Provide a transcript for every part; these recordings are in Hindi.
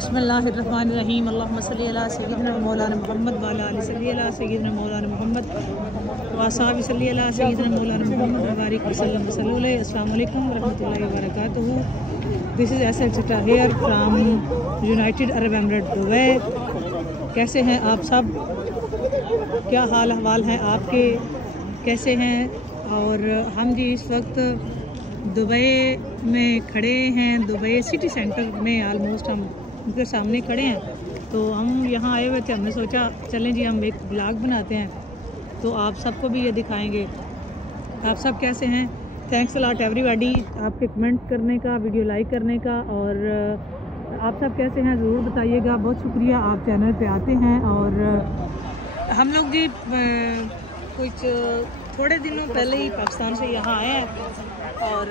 बिस्मिल्लाहिर्रहमानिर्रहीम अल्लाहुम्मा सल्ली अला सय्यिदिना मौलाना मुहम्मद व अला आलि सल्ली अला सय्यिदिना मौलाना मुहम्मद व असहाबि सल्ली अला सय्यिदिना मौलाना मुहम्मद व बारिक वसल्लम वसल्लु अलैहि। अस्सलामु अलैकुम व रहमतुल्लाहि व बरकातुहू। This is S L Chitta here from United Arab Emirate Dubai. कैसे हैं आप सब? क्या हाल अहवाल हैं आपके? कैसे हैं? और हम जी इस वक्त दुबई में खड़े हैं, दुबई सिटी सेंटर में ऑलमोस्ट हम उनके सामने खड़े हैं। तो हम यहाँ आए हुए थे, हमने सोचा चलें जी हम एक ब्लॉग बनाते हैं तो आप सबको भी ये दिखाएंगे। आप सब कैसे हैं? थैंक्स अ लॉट एवरीबॉडी आपके कमेंट करने का, वीडियो लाइक करने का। और आप सब कैसे हैं ज़रूर बताइएगा। बहुत शुक्रिया आप चैनल पे आते हैं। और हम लोग जी कुछ थोड़े दिनों पहले ही पाकिस्तान से यहाँ आए हैं और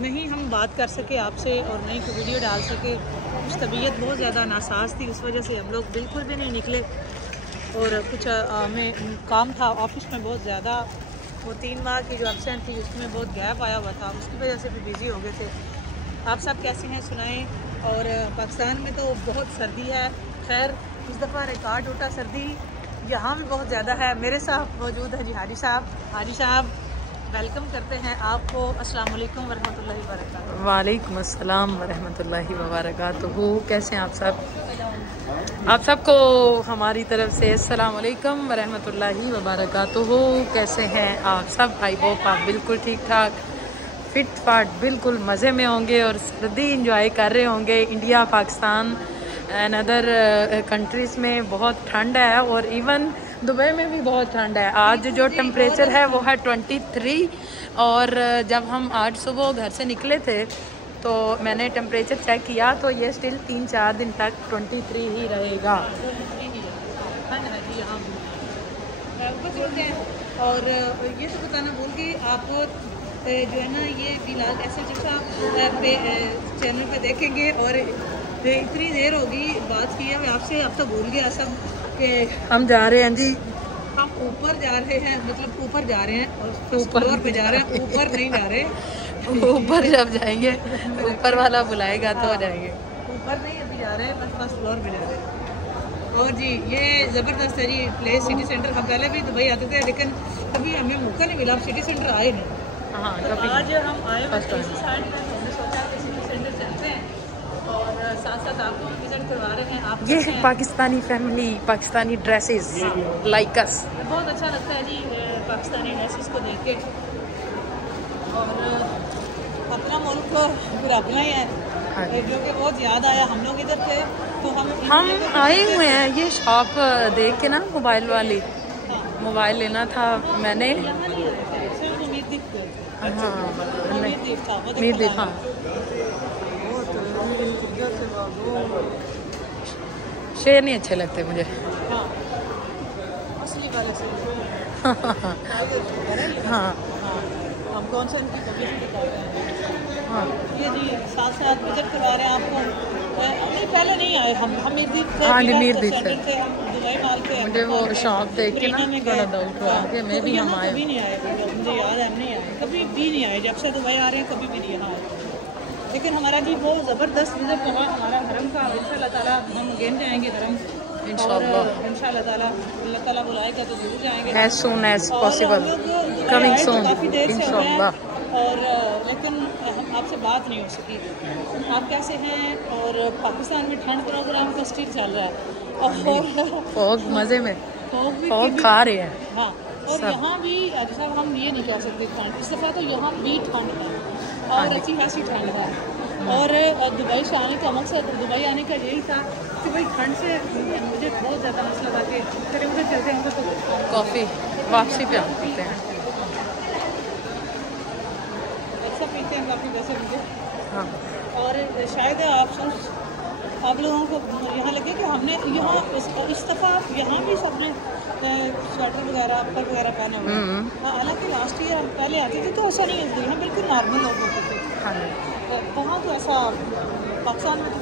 नहीं हम बात कर सके आपसे और नहीं कोई वीडियो डाल सके। कुछ तबीयत बहुत ज़्यादा नासाज थी, उस वजह से हम लोग बिल्कुल भी नहीं निकले। और कुछ हमें काम था ऑफिस में बहुत ज़्यादा, वो 3 माह की जो एब्सेंट थी उसमें बहुत गैप आया हुआ था, उसकी वजह से भी बिज़ी हो गए थे। आप सब कैसे हैं सुनाएं। और पाकिस्तान में तो बहुत सर्दी है, खैर इस दफ़ा रिकॉर्ड टूटा सर्दी यहाँ भी बहुत ज़्यादा है। मेरे साथ मौजूद है जी हाजी साहब। हाजी साहब वेलकम करते हैं आपको। अस्सलाम वालेकुम वरहमतुल्लाहि वबरकातुहू। वालेकुम अस्सलाम वरहमतुल्लाहि वबरकातुहू। कैसे हैं आप सब? आप सबको हमारी तरफ से अस्सलाम वालेकुम वरहमतुल्लाहि वबरकातुहू। कैसे हैं आप सब? आई होप आप बिल्कुल ठीक ठाक फिट फाट बिल्कुल मज़े में होंगे और सर्दी इंजॉय कर रहे होंगे। India, Pakistan and other countries में बहुत ठंड है और इवन दुबई में भी बहुत ठंड है। आज जो टेम्परेचर है वो है 23। और जब हम आज सुबह घर से निकले थे तो मैंने टेम्परेचर चेक किया तो ये स्टिल 3-4 दिन तक 23 ही रहेगा। और ये तो बताना भूल गई आप जो है ना ये बिलाल ऐसे जैसा पे चैनल पे देखेंगे। और इतनी देर होगी बात की है आपसे, अब तो भूल गया सब कि हम जा रहे हैं जी, हम ऊपर जा रहे हैं, मतलब ऊपर जा रहे हैं और ऊपर फ्लोर पे जा रहे हैं, ऊपर नहीं जा रहे। ऊपर जब जाएंगे ऊपर वाला बुलाएगा तो जाएंगे। ऊपर नहीं अभी जा रहे हैं, बस फर्स्ट फ्लोर पे जा रहे हैं। और जी ये ज़बरदस्त है जी प्लेस सिटी सेंटर। हम पहले भी दुबई आते थे लेकिन कभी हमें मौका नहीं मिला, सिटी सेंटर आए नहीं। हाँ, तो आज हम आए इसी साइड में, हमने सोचा कि सिटी सेंटर चलते हैं और साथ साथ आपको विजिट करवा रहे हैं। आप ये Pakistani family, Pakistani dresses like us. बहुत अच्छा लगता है जी पाकिस्तानी ड्रेसेस को देख के। और अपना मुल्क पूरा अपना ही है क्योंकि बहुत याद आया। हम लोग इधर थे तो हम आए हुए हैं। ये शॉप देख के ना मोबाइल वाली, मोबाइल लेना था मैंने। शेर नहीं अच्छे लगते मुझे। असली वाले से हाँ हम कौन सा इनकी पब्लिसिटी कर रहे हैं। हाँ ये जी साथ साथ विजिट करवा रहे हैं आपको। नहीं पहले नहीं आए हम मीरदीप थे। हाँ मीरदीप थे दुबई माल के। मुझे वो शॉप देख के ना थोड़ा डाउट हुआ कि मैं भी हम आए। कभी नहीं आए, मुझे याद है हम नहीं आए, कभी भी नहीं आए। जब से दुबई आ रहे हैं कभी भी नहीं यहाँ आए। लेकिन हमारा जी बहुत ज़बरदस्त विजिट रहा हमारा हरम का। इंशाअल्लाह ताला हम अगेन जाएंगे हरम इंशाअल्लाह ताला। अल्लाह ताला बुलाएगा तो जरूर जाएंगे as soon as possible, coming soon काफ़ी देर से इंशाअल्लाह। और लेकिन आपसे बात नहीं हो सकी। आप कैसे हैं? और पाकिस्तान में ठंड प्रोग्राम का स्टिल चल रहा है और बहुत मज़े में बहुत खा रहे हैं। हाँ और यहाँ भी जैसा हम ये नहीं कह सकते ठंड, इस दफ़ा तो यहाँ भी ठंड है और अच्छी खासी ठंड है। और दुबई से आने का मकसद, दुबई आने का यही था कि भाई ठंड से मुझे बहुत ज़्यादा मसला था कि चले उधर चलते हैं तो कॉफ़ी वापसी पे हम पीते हैं। ऐसा पीते हैं काफ़ी वैसे मुझे। हाँ और शायद आप लोगों को यहाँ लगे कि हमने यहाँ इस दफ़ा यहाँ भी सबने स्वेटर वगैरह अपर वगैरह पहने हुए हैं। हालांकि लास्ट ईयर हम पहले आते थे तो ऐसा नहीं है, यहाँ बिल्कुल नॉर्मल लोग होते थे। वहाँ तो ऐसा पाकिस्तान में तो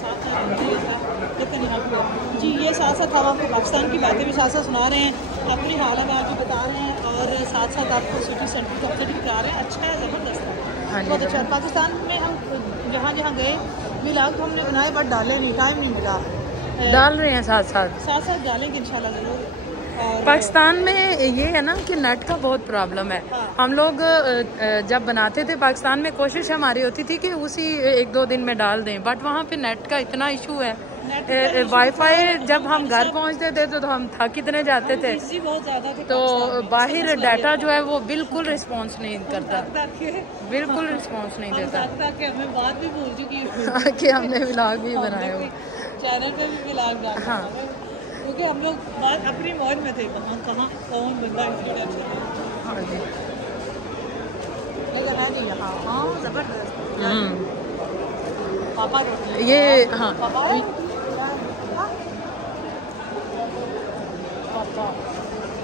साथ नहीं था लेकिन यहाँ पर जी ये साथ साथ हम आपको पाकिस्तान की बातें भी साथ साथ सुना रहे हैं, अपनी हालत भी बता रहे हैं और साथ साथ आपको सिटी सेंटर का अपडेट करा रहे हैं। अच्छा है, ज़बरदस्त है, बहुत अच्छा है। पाकिस्तान में हम जहाँ जहाँ गए व्लॉग तो हमने बनाए बट डाले नहीं, टाइम नहीं मिला। डाल रहे हैं साथ साथ साथ डालेंगे इंशाल्लाह ज़रूर। और पाकिस्तान में ये है ना कि नेट का बहुत प्रॉब्लम है। हम लोग जब बनाते थे पाकिस्तान में, कोशिश हमारी होती थी कि उसी 1-2 दिन में डाल दें, बट वहाँ पे नेट का इतना इशू है। वाईफाई जब हम घर पहुँचते थे तो हम थक इतने जाते थे, बहुत ज़्यादा थे, तो बाहर डाटा जो है वो बिल्कुल रिस्पॉन्स नहीं करता, बिल्कुल रिस्पॉन्स नहीं देता हमें बात भी भूल चुकी कि हमने व्लॉग भी बनाए हो चैनल पे भी व्लॉग डाला। हाँ, क्योंकि हम लोग अपनी मौज में थे, कहाँ कहाँ कौन बंदा इंसिडेंट है। हाँ जी, लेकिन है जी यहाँ हाँ ज़बरदस्त। पापा रोटी ये हाँ पापा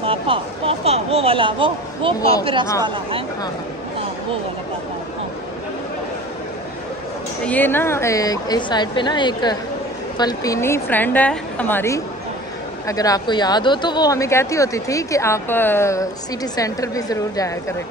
पापा पापा वो वाला वो पापा हाँ, वाला है। हाँ, हाँ वो वाला पापा। हाँ ये ना इस साइड पे ना एक फिलिपीनी फ्रेंड है हमारी, अगर आपको याद हो तो वो हमें कहती होती थी कि आप सिटी सेंटर भी ज़रूर जाया करें,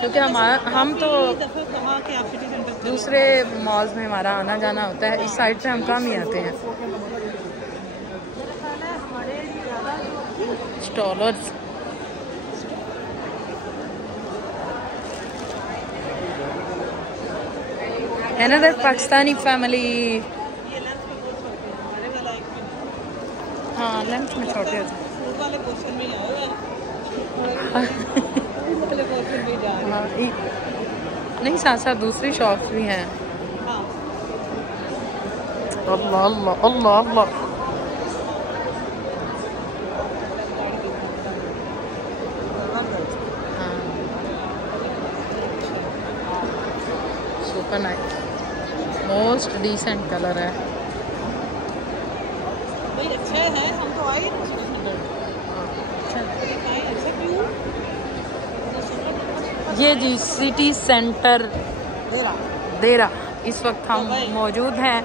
क्योंकि हम तो दूसरे मॉल्स में हमारा आना जाना होता है, इस साइड पे हम कम ही आते हैं। स्टॉलर्स Another Pakistani family। हाँ लंच में छोटे होते हाँ, नहीं साथ साथ दूसरी शॉप्स भी हैं। अल्लाह अल्लाह अल्लाह अल्लाह, super nice, most decent colour है। अच्छे हैं, हम तो आए ये जी सिटी सेंटर देरा, इस वक्त हम मौजूद हैं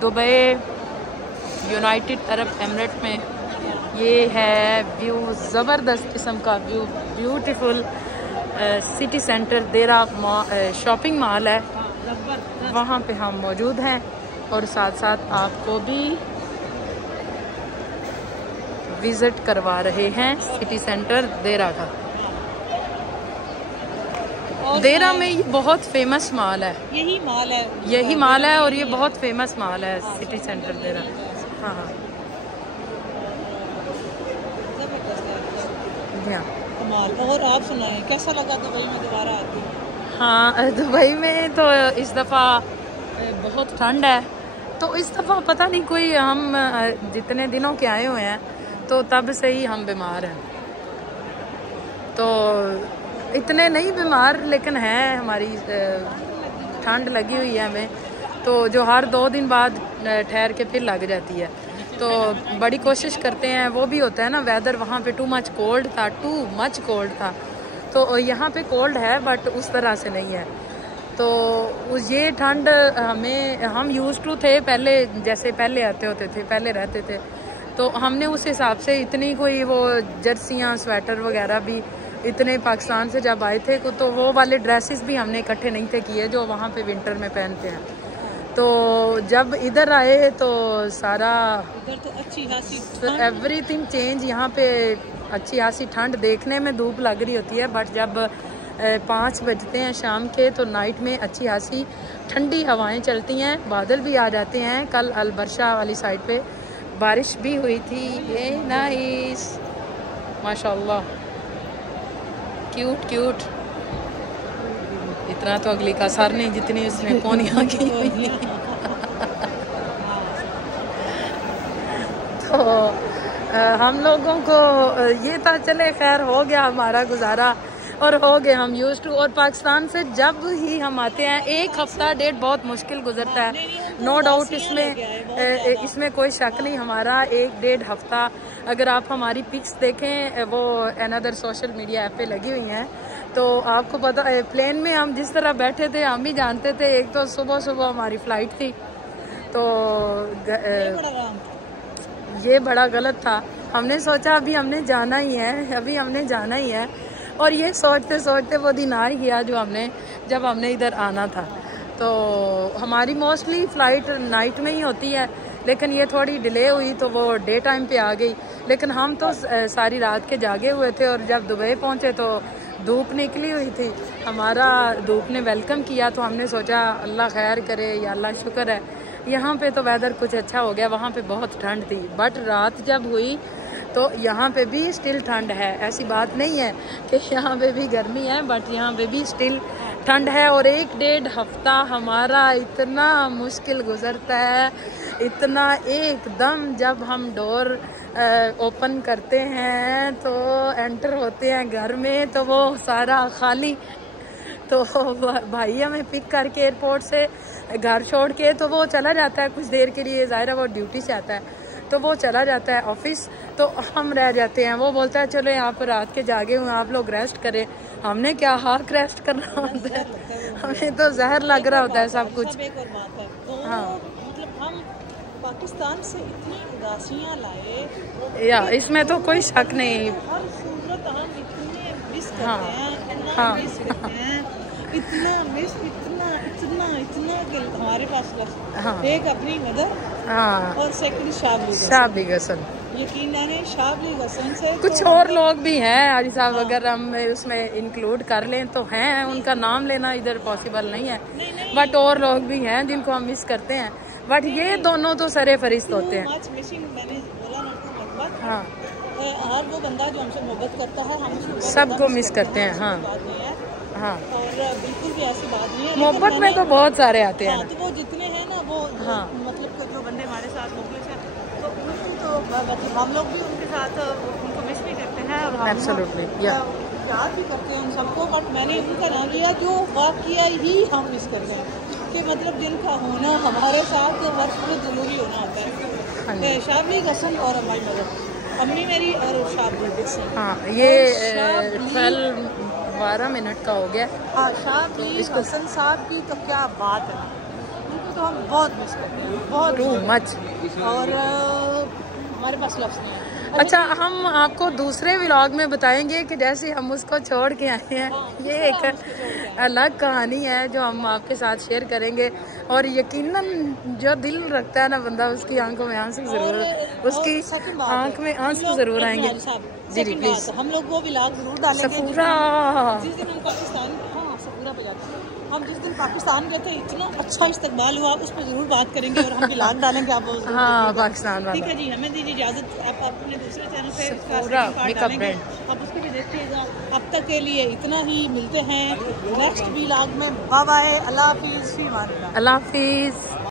दुबई यूनाइटेड अरब एमिरेट में। ये है व्यू, ज़बरदस्त किस्म का व्यू, ब्यूटीफुल सिटी सेंटर देरा शॉपिंग मॉल है, वहाँ पे हम मौजूद हैं और साथ साथ आपको भी विज़िट करवा रहे हैं सिटी सेंटर देरा का। देरा में ये बहुत फेमस मॉल है, यही मॉल है और ये बहुत फेमस मॉल है सिटी सेंटर देरा। हाँ हाँ कमाल। और आप सुनाएं कैसा लगा दुबई में दोबारा आके? हाँ दुबई में तो इस दफ़ा बहुत ठंड है, तो इस दफ़ा पता नहीं कोई, हम जितने दिनों के आए हुए हैं तो तब से ही हम बीमार हैं, तो इतने नहीं बीमार लेकिन है, हमारी ठंड लगी हुई है हमें, तो जो हर 2 दिन बाद ठहर के फिर लग जाती है, तो बड़ी कोशिश करते हैं। वो भी होता है ना वेदर, वहाँ पे टू मच कोल्ड था, तो यहाँ पे कोल्ड है बट उस तरह से नहीं है। तो ये ठंड हम यूज़ टू थे पहले, जैसे पहले आते होते थे, पहले रहते थे, तो हमने उस हिसाब से इतनी कोई वो जर्सियाँ स्वेटर वगैरह भी इतने पाकिस्तान से जब आए थे तो वो वाले ड्रेसेस भी हमने इकट्ठे नहीं थे किए जो वहाँ पे विंटर में पहनते हैं। तो जब इधर आए तो सारा इधर तो अच्छी खासी एवरीथिंग चेंज, यहाँ पे अच्छी खासी ठंड, देखने में धूप लग रही होती है बट जब 5 बजते हैं शाम के तो नाइट में अच्छी खासी ठंडी हवाएं चलती हैं, बादल भी आ जाते हैं। कल अलबरशा वाली साइड पे बारिश भी हुई थी। ये नाइस माशाल्लाह, क्यूट। इतना तो अगली का सर नहीं जितनी उसमें पोनियाँ की हुई। तो हम लोगों को ये था चले खैर हो गया हमारा गुजारा और हो गए हम यूज्ड टू। और पाकिस्तान से जब ही हम आते हैं 1 हफ्ता 1.5 बहुत मुश्किल गुजरता है, नो डाउट, इसमें कोई शक नहीं। हमारा 1-1.5 हफ्ता, अगर आप हमारी पिक्स देखें वो अनदर सोशल मीडिया ऐप पे लगी हुई हैं तो आपको पता है प्लेन में हम जिस तरह बैठे थे हम ही जानते थे। एक तो सुबह हमारी फ़्लाइट थी तो ये बड़ा गलत था। हमने सोचा अभी हमने जाना ही है और ये सोचते वो दिन आ ही गया जब हमने इधर आना था। तो हमारी मोस्टली फ़्लाइट नाइट में ही होती है, लेकिन ये थोड़ी डिले हुई तो वो डे टाइम पे आ गई। लेकिन हम तो सारी रात के जागे हुए थे और जब दुबई पहुँचे तो धूप निकली हुई थी। हमारा धूप ने वेलकम किया तो हमने सोचा अल्लाह खैर करे या अल्लाह शुक्र है, यहाँ पे तो वेदर कुछ अच्छा हो गया। वहाँ पे बहुत ठंड थी, बट रात जब हुई तो यहाँ पे भी स्टिल ठंड है। ऐसी बात नहीं है कि यहाँ पे भी गर्मी है, बट यहाँ पे भी स्टिल ठंड है। और 1-1.5 हफ्ता हमारा इतना मुश्किल गुजरता है, इतना एकदम जब हम डोर ओपन करते हैं तो एंटर होते हैं घर में तो वो सारा खाली। तो भाई हमें पिक करके एयरपोर्ट से घर छोड़ के तो वो चला जाता है कुछ देर के लिए, ज़ाहिर है वो ड्यूटी से आता है तो वो चला जाता है ऑफिस, तो हम रह जाते हैं। वो बोलता है चलो आप रात के जागे हुए आप लोग रेस्ट करें। हमने क्या हाक रेस्ट करना होता है, हमें तो जहर लग रहा होता है सब कुछ। हाँ, मतलब हम पाकिस्तान से इतनी उदासियाँ लाए या इसमें तो कोई शक नहीं। हर सूरत हम इतने मिस करते हाँ, हैं, इतना हाँ, मिस करते हैं, इतना मिस, इतना इतना इतना कि हमारे पास बस हाँ, एक अपनी मदर हाँ, और सेकंड शाबली गसन। यकीन जाने शाबली गसन से कुछ और लोग भी हैं आदि साहब, अगर हम उसमें इंक्लूड कर लें तो हैं, उनका नाम लेना इधर पॉसिबल नहीं है, बट और लोग भी हैं जिनको हम मिस करते हैं। बट ये दोनों तो सरे फरिश्त होते हैं। मैंने बोला ना, हाँ, हर वो बंदा जो हमसे मोहब्बत करता है हम सबको मिस करते हैं। हाँ, हाँ, और बिल्कुल भी ऐसी बात नहीं है। मोहब्बत में तो बहुत सारे आते हैं। हाँ, तो वो जितने हैं ना वो हाँ, मतलब कि जो बंदे हमारे साथ मोहब्बत है तो उनको मतलब हम लोग भी उनके साथ उनको मिस भी करते हैं और हम एब्सोल्युटली याद भी करते हैं उन सबको। बट मैंने उनका नाम लिया जो वाकया ही हम मिस करते हैं कि मतलब जिनका होना हमारे साथ वर्ष में ज़रूरी होना होता है। शाबली गसन और हमारी मदर, अम्मी मेरी और शाबली गसन। हाँ, ये 12 मिनट का हो गया। हाँ, शाबली गसन साहब की तो क्या बात है, उनको तो हम बहुत मिस करते हैं, बहुत टू मच। और हमारे पास लफ्ज़ नहीं है। अच्छा, हम आपको दूसरे व्लॉग में बताएंगे कि जैसे हम उसको छोड़ के आए हैं, ये एक अलग कहानी है जो हम आपके साथ शेयर करेंगे। और यकीनन जो दिल रखता है ना बंदा, उसकी आंखों में आंसू जरूर, उसकी आंख में आंसू जरूर आएंगे। जी जी प्लीज, हम लोग वो व्लॉग जरूर डालेंगे सफूरा। जिस दिन हम पाकिस्तान, हाँ सफूरा पे जाते हैं हम, जिस दिन पाकिस्तान गए थे इतना अच्छा इस्तकबाल हुआ, उस पर जरूर बात करेंगे और हम व्लॉग डालेंगे। आप हाँ, पाकिस्तान वाला। ठीक है जी, हमें दीजिए इजाजत। आप अपने दूसरे चैनल पे सफूरा मेकअप ब्रांड, आप उसको भी देखिएगा। अब तक के लिए इतना ही, मिलते हैं नेक्स्ट व्लॉग में। बाय बाय, अल्लाह हाफिज़, अल्लाह हाफिज।